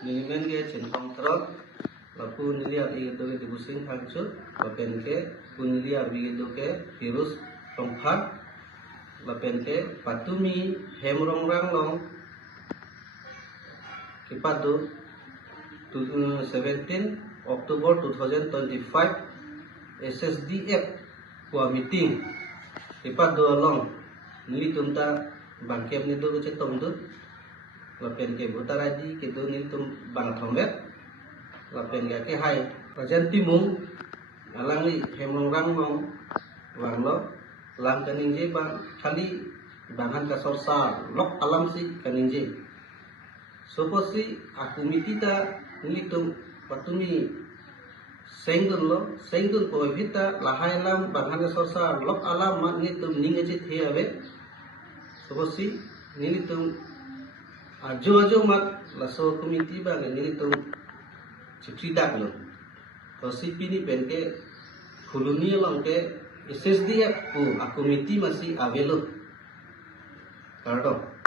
Nilimen ke centong truk, lalu niliar itu ke dibusing hancur, lapen ke puniliar begitu ke virus pempat, lapen ke patumi hemrong ranglong, kipatu 17 Oktober 2025 SSDF kuah meeting kipatu along nili tumta bangkem ni tu cetong tu lapen ke butaraji kitu nili tum bang thomet lapen ke hai rajan timung alang li hemrong ranglong wanglo lang kaning je bang kali bangan kasorsa lok alam si kaning je soposi aku mitita nilitung patumi sengdun po vita lahai lam bangan kasorsa lok alam mat nilitung ninge je thiawe soposi nilitung ajo mat laso komiti bang nilitung cipridak lo tosi pini penke huluni long ke SSDF aku miti masih avelo kardo